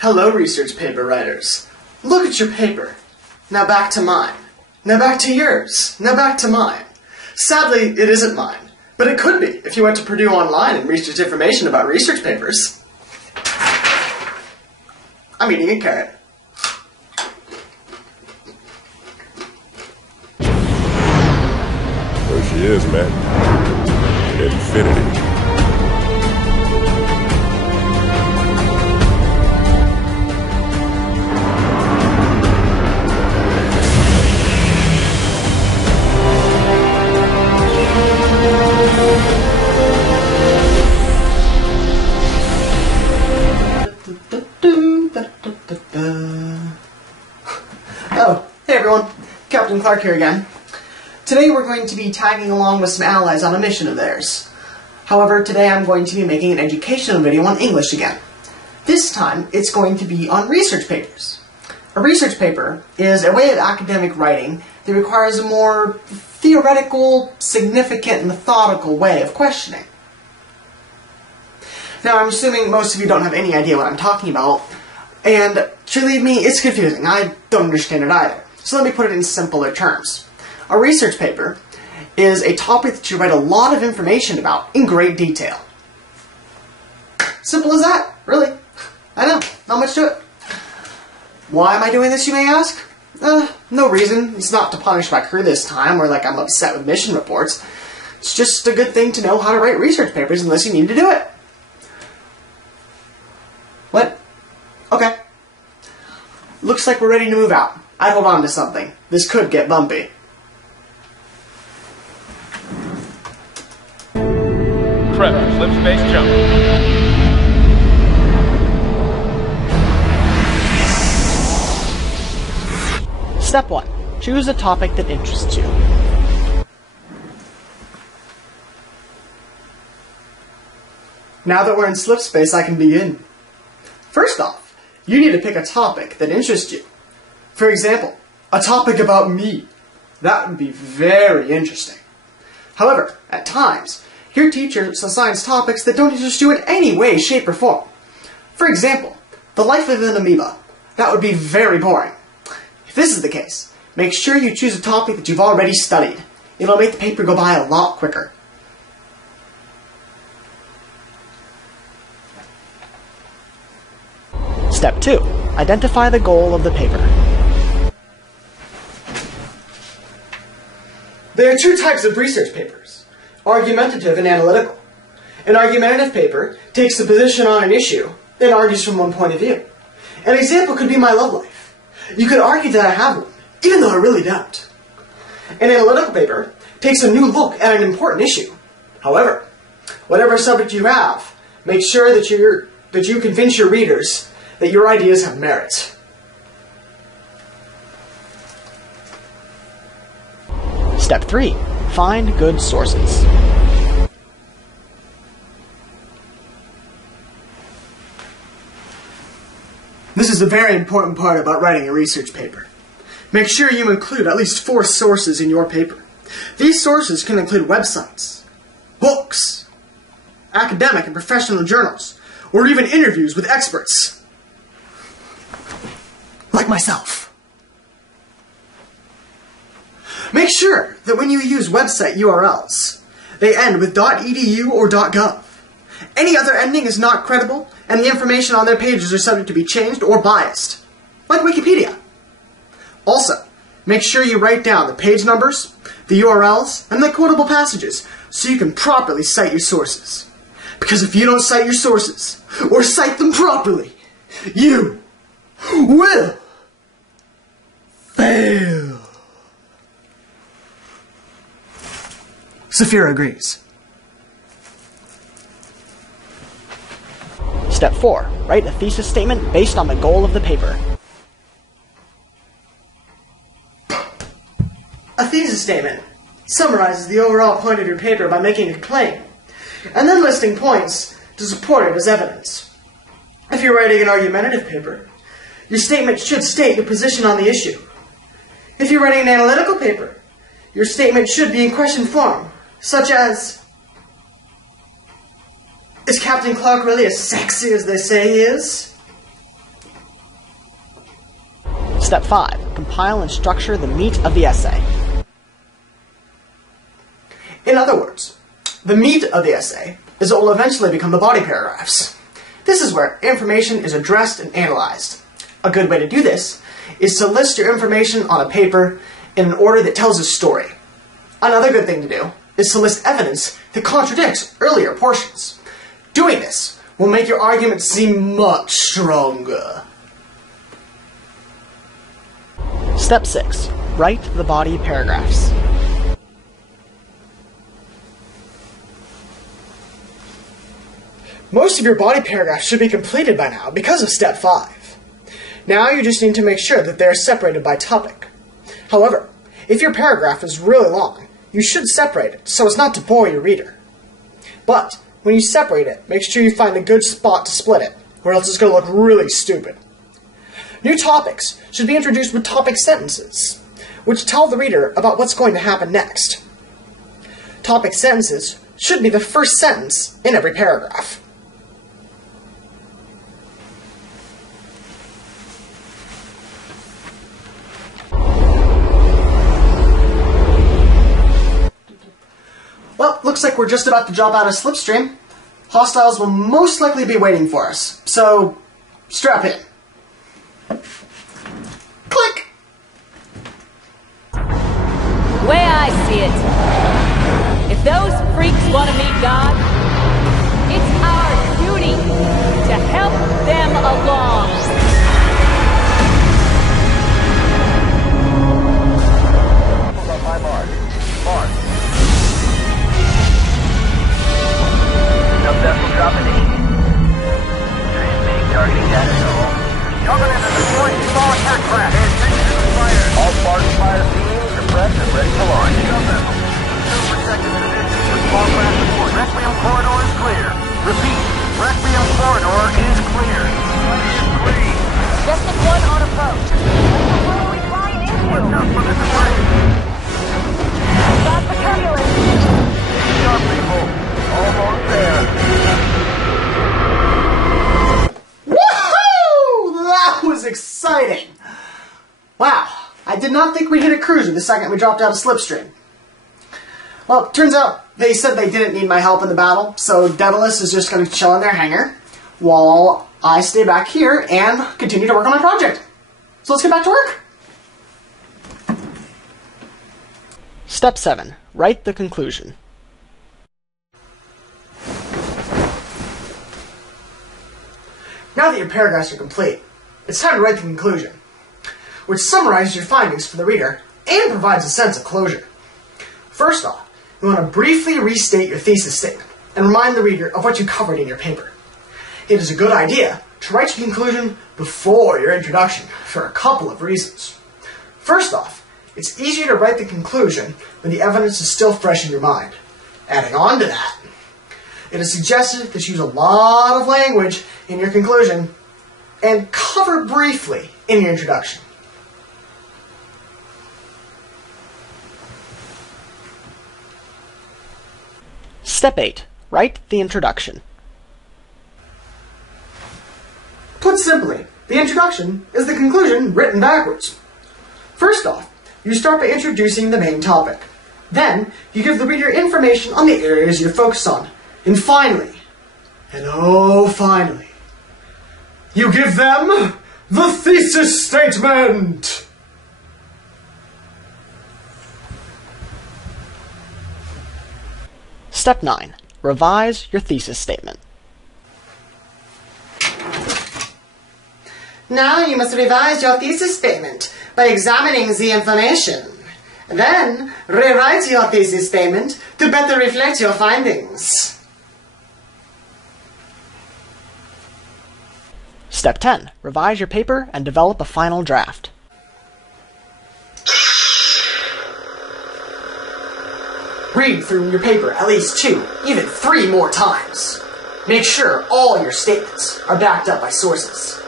Hello, research paper writers. Look at your paper. Now back to mine. Now back to yours. Now back to mine. Sadly, it isn't mine, but it could be if you went to Purdue Online and researched information about research papers. I'm eating a carrot. There she is, man. Infinity. Oh, hey everyone, Captain Clark here again. Today we're going to be tagging along with some allies on a mission of theirs. However, today I'm going to be making an educational video on English again. This time, it's going to be on research papers. A research paper is a way of academic writing that requires a more theoretical, significant, methodical way of questioning. Now, I'm assuming most of you don't have any idea what I'm talking about, and to believe me, it's confusing. I don't understand it either. So let me put it in simpler terms. A research paper is a topic that you write a lot of information about in great detail. Simple as that, really. I know, not much to it. Why am I doing this, you may ask? No reason. It's not to punish my crew this time, or like I'm upset with mission reports. It's just a good thing to know how to write research papers unless you need to do it. What? Okay. Looks like we're ready to move out. I'd hold on to something. This could get bumpy. Prep, slip space jump. Step 1. Choose a topic that interests you. Now that we're in slip space, I can begin. First off, you need to pick a topic that interests you. For example, a topic about me. That would be very interesting. However, at times, your teacher assigns topics that don't interest you in any way, shape, or form. For example, the life of an amoeba. That would be very boring. If this is the case, make sure you choose a topic that you've already studied. It'll make the paper go by a lot quicker. Step 2. Identify the goal of the paper. There are two types of research papers, argumentative and analytical. An argumentative paper takes a position on an issue, then argues from one point of view. An example could be my love life. You could argue that I have one, even though I really don't. An analytical paper takes a new look at an important issue. However, whatever subject you have, make sure that you convince your readers that your ideas have merit. Step 3. Find good sources. This is a very important part about writing a research paper. Make sure you include at least 4 sources in your paper. These sources can include websites, books, academic and professional journals, or even interviews with experts. Like myself. Make sure that when you use website URLs, they end with .edu or .gov. Any other ending is not credible, and the information on their pages are subject to be changed or biased, like Wikipedia. Also, make sure you write down the page numbers, the URLs, and the quotable passages so you can properly cite your sources. Because if you don't cite your sources, or cite them properly, you will fail. Saphira agrees. Step 4. Write a thesis statement based on the goal of the paper. A thesis statement summarizes the overall point of your paper by making a claim, and then listing points to support it as evidence. If you're writing an argumentative paper, your statement should state your position on the issue. If you're writing an analytical paper, your statement should be in question form, such as, is Captain Clark really as sexy as they say he is? Step 5. Compile and structure the meat of the essay. In other words, the meat of the essay is what will eventually become the body paragraphs. This is where information is addressed and analyzed. A good way to do this is to list your information on a paper in an order that tells a story. Another good thing to do is to list evidence that contradicts earlier portions. Doing this will make your argument seem much stronger. Step 6. Write the body paragraphs. Most of your body paragraphs should be completed by now because of Step 5. Now you just need to make sure that they are separated by topic. However, if your paragraph is really long, you should separate it so as not to bore your reader. But when you separate it, make sure you find a good spot to split it, or else it's going to look really stupid. New topics should be introduced with topic sentences, which tell the reader about what's going to happen next. Topic sentences should be the first sentence in every paragraph. Well, looks like we're just about to drop out of Slipstream. Hostiles will most likely be waiting for us, so strap in. Click! The way I see it, if those freaks want to meet God, it's our duty to help them along. On my mark. Mark. Vessel dropping in. Transmitting targeting data to all. Coming into the point, small aircraft. Fire. All sparks fire beams are prepped and ready to launch. Vessel. Protected position. Small craft report. Requiem corridor is clear. Repeat. Requiem corridor is clear. Is green. Just the one on approach. What are we flying into? What's up for the delay? Stop the turbulence. Sharp people. Almost there. Woohoo! That was exciting! Wow, I did not think we'd hit a cruiser the second we dropped out of Slipstream. Well, turns out they said they didn't need my help in the battle, so Daedalus is just going to chill in their hangar while I stay back here and continue to work on my project. So let's get back to work. Step 7. Write the conclusion. Now that your paragraphs are complete, it's time to write the conclusion, which summarizes your findings for the reader and provides a sense of closure. First off, you want to briefly restate your thesis statement and remind the reader of what you covered in your paper. It is a good idea to write your conclusion before your introduction for a couple of reasons. First off, it's easier to write the conclusion when the evidence is still fresh in your mind. Adding on to that, it is suggested that you use a lot of language in your conclusion and cover briefly in your introduction. Step 8. Write the introduction. Put simply, the introduction is the conclusion written backwards. First off, you start by introducing the main topic. Then, you give the reader information on the areas you're focused on. And finally, and oh finally, you give them the thesis statement! Step 9. Revise your thesis statement. Now you must revise your thesis statement by examining the information. Then, rewrite your thesis statement to better reflect your findings. Step 10. Revise your paper and develop a final draft. Read through your paper at least 2, even 3 more times. Make sure all your statements are backed up by sources.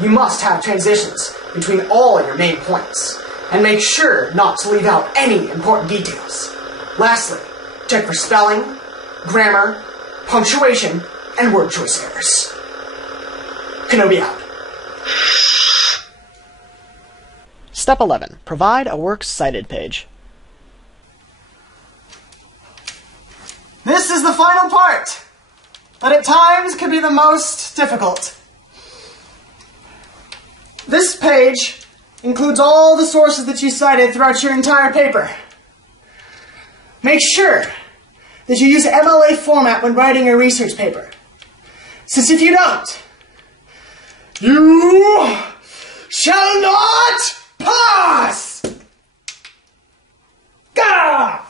You must have transitions between all your main points, and make sure not to leave out any important details. Lastly, check for spelling, grammar, punctuation, and word choice errors. Kenobi out. Step 11. Provide a works cited page. This is the final part, but at times can be the most difficult. This page includes all the sources that you cited throughout your entire paper. Make sure that you use MLA format when writing your research paper, since if you don't, you shall not pass! Gah!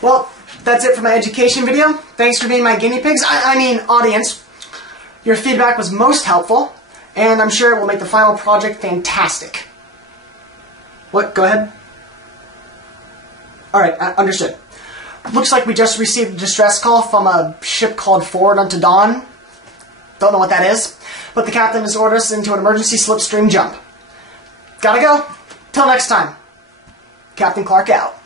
Well, that's it for my education video. Thanks for being my guinea pigs. I mean, audience. Your feedback was most helpful, and I'm sure it will make the final project fantastic. What? Go ahead. Alright, understood. Looks like we just received a distress call from a ship called Forward Unto Dawn. Don't know what that is, but the captain has ordered us into an emergency slipstream jump. Gotta go. Till next time. Captain Clark out.